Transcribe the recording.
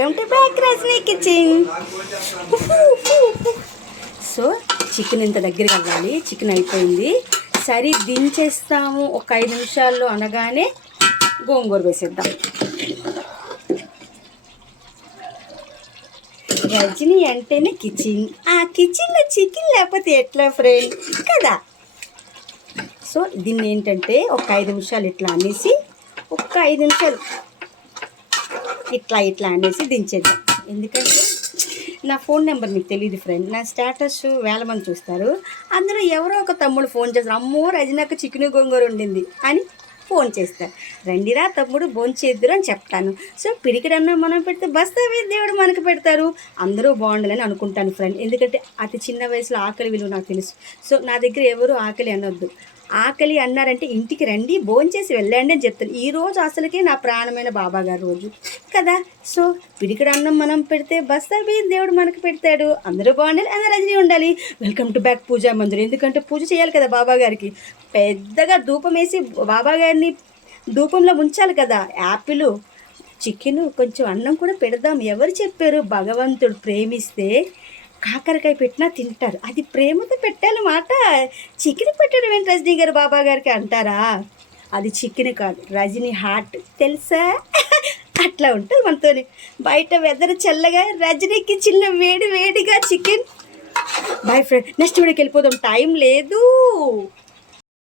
Welcome to back Rajani kitchen. So chicken ఇంత దగ్గరికి వెళ్ళాలి. చికెన్ అయిపోయింది, సరే దించేస్తాము ఒక 5 నిమిషాల్లో అనగానే గోంగూర వేసేద్దాం. రజనీ అంటేనే కిచెన్, ఆ కిచెన్లో చికెన్ లేకపోతే ఎట్లా ఫ్రెండ్ కదా. సో దీన్ని ఏంటంటే ఒక 5 నిమిషాలు ఇట్లా అనేసి, ఒక 5 నిమిషాలు ఇట్లా అనేసి దించేద్దాం. ఎందుకంటే నా ఫోన్ నెంబర్ మీకు తెలియదు ఫ్రెండ్. నా స్టేటస్ వేల మంది చూస్తారు, అందులో ఎవరో ఒక తమ్ముడు ఫోన్ చేస్తారు, అమ్మో రజనీకి చికెన్ గోంగూర ఉండింది అని ఫోన్ చేస్తారు. రండిరా తమ్ముడు భోంచేద్దురు అని చెప్తాను. సో పిడికిడన్నా మనం పెడితే బస్తావే దేవుడు మనకు పెడతారు. అందరూ బాగుండాలని అనుకుంటాను ఫ్రెండ్. ఎందుకంటే అతి చిన్న వయసులో ఆకలి విలువ నాకు తెలుసు. సో నా దగ్గర ఎవరు ఆకలి అనొద్దు. ఆకలి అన్నారంటే ఇంటికి రండి, భోంచేసి వెళ్ళండి అని చెప్తాను. ఈరోజు అసలుకే నా ప్రాణమైన బాబాగారు రోజు కదా. సో పిడికిడు అన్నం మనం పెడితే బస్తాబీ దేవుడు మనకు పెడతాడు. అందరూ బాగుండాలి, అందరూ రజనీ ఉండాలి. వెల్కమ్ టు బ్యాక్ పూజా మందిరం. ఎందుకంటే పూజ చేయాలి కదా బాబాగారికి. పెద్దగా ధూపం వేసి బాబాగారిని ధూపంలో ఉంచాలి కదా. యాపిల్, చికెను, కొంచెం అన్నం కూడా పెడదాం. ఎవరు చెప్పారు? భగవంతుడు ప్రేమిస్తే కాకరకాయ పెట్టినా తింటారు, అది ప్రేమతో పెట్టాలన్నమాట. చికెన్ పెట్టడం ఏంటి రజనీ గారు బాబా గారికి అంటారా? అది చికెన్ కాదు, రజనీ హార్ట్ తెలుసా? అట్లా ఉంటుంది మనతో. బయట వెదర్ చల్లగా, రజనీకి చిన్న వేడిగా చికెన్. బాయ్ ఫ్రెండ్, నెక్స్ట్ వీడియోకి వెళ్ళిపోదాం, టైం లేదు.